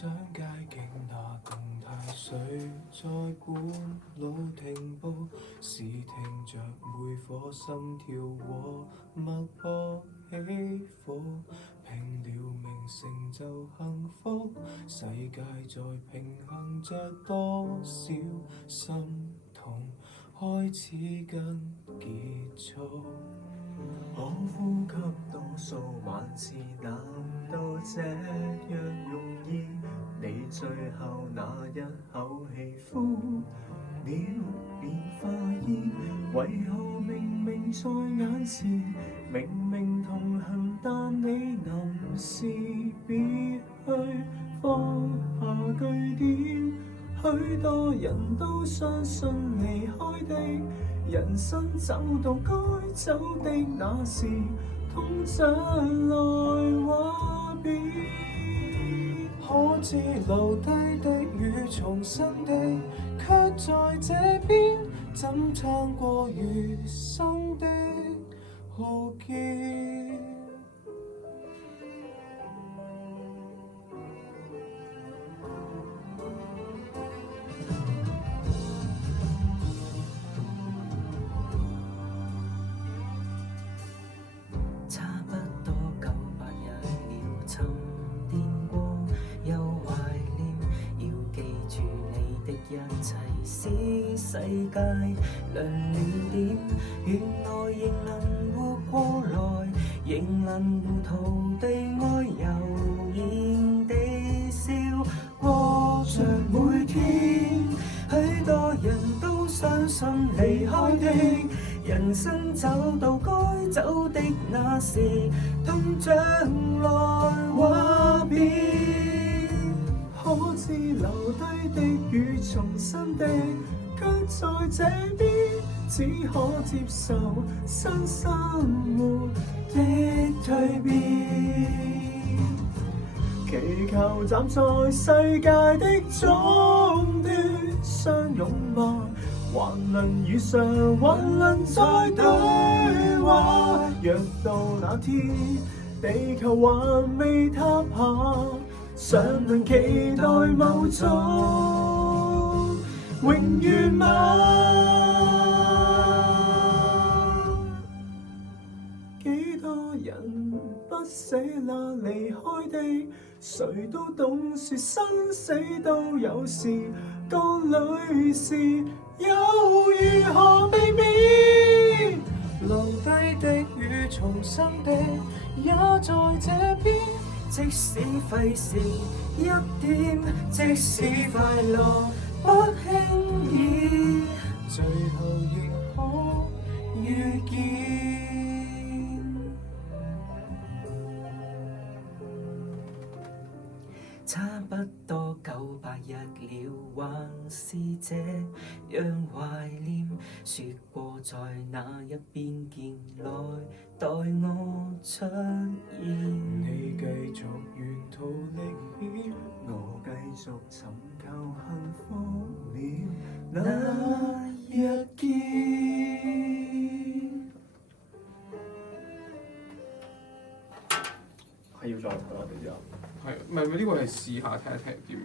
上街景那動態，誰在半路停步？是聽着每顆心跳和脈搏起伏，拼了命成就幸福。世界在平衡着多少心痛，開始跟結束。可呼吸多數萬次，難道這樣容易？你最後那一口氣呼了變化煙，為何明明在眼前，明明同行，但你臨時別去放下句點？許多人都相信離開的人生走到該走的那時，痛着來話別。可知留低的與重生的，卻在這邊，怎撐過餘生的浩劫？差不多900日了，沉澱過又懷念，要記住你的一切，使世界亮了點。原來仍能活過來，仍能糊塗地愛，悠然地笑過着每天。許多人都相信離開的人生走到該走的那時，痛着來話別。可知留低的與重生的，卻在這邊，只可接受新生活的蛻變。祈求站在世界的終端相擁吧，還能遇上，還能再對話。若到那天地球還未塌下，尚能期待某種永遠嗎？幾多人不捨那離開的，誰都懂說生死都有時，個裏是又如何避免？留低的與重生的，也在這邊。即使費事一點，即使快樂不輕易，最後亦可遇見。差不多900日了，還是這樣懷念。說過在那一邊見，來待我出現。你繼續沿途歷險，我繼續尋求幸福了。那日見。係要再錄㗎啦，你之後。係，唔係呢個係試下睇一睇點樣。